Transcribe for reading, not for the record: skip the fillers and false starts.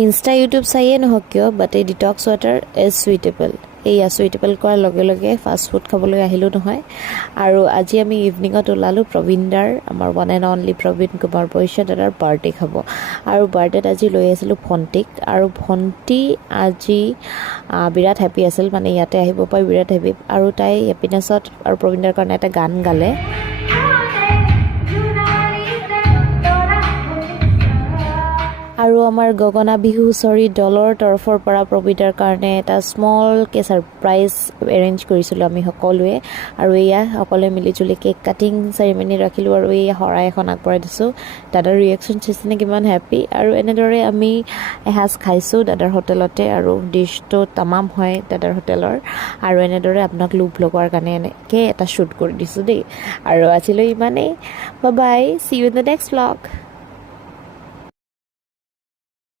Insta YouTube চাইয়ে নহওক কিয় বাট এই ডিটক্স ৱাটাৰ ইজ চুইটেবল। এইয়া চুইটেবল কৰাৰ লগে লগে ফাষ্ট ফুড খাবলৈ আহিলোঁ নহয়। আৰু আজি আমি ইভিনিঙত ওলালোঁ প্ৰবীণ দাৰ, আমাৰ one and only Prabin Kumar Baishya দাদাৰ বাৰ্থডে খাব। আৰু বাৰ্থডেত আজি লৈ আহিছিলোঁ ভণ্টিক, আৰু ভণ্টি আজি বিৰাট হেপী আছিল, মানে ইয়াতে আহিব পাই বিৰাট হেপী। আৰু তাই হেপিনেছত আৰু প্ৰবীণ দাৰ কাৰণে এটা গান গালে। আৰু আমাৰ গগনা বিহু হুঁচৰি দলৰ তৰফৰ পৰা প্ৰবীণৰ কাৰণে এটা স্মলকৈ ছাৰপ্ৰাইজ এৰেঞ্জ কৰিছিলোঁ আমি সকলোৱে। আৰু এয়া সকলোৱে মিলিজুলি কেক কাটিং চেৰিমনি ৰাখিলোঁ, আৰু এয়া শৰাই এখন আগবঢ়াই দিছোঁ। দাদাৰ ৰিয়েকশ্যন চাইছেনে কিমান হেপী। আৰু এনেদৰে আমি এসাঁজ খাইছোঁ দাদাৰ হোটেলতে, আৰু ডিছটো তামাম হয় দাদাৰ হোটেলৰ। আৰু এনেদৰে আপোনাক লোভ লগোৱাৰ কাৰণে এনেকৈ এটা শ্বুট কৰি দিছোঁ দেই। আৰু আজিলৈ ইমানেই, bye bye, see you in the next blog.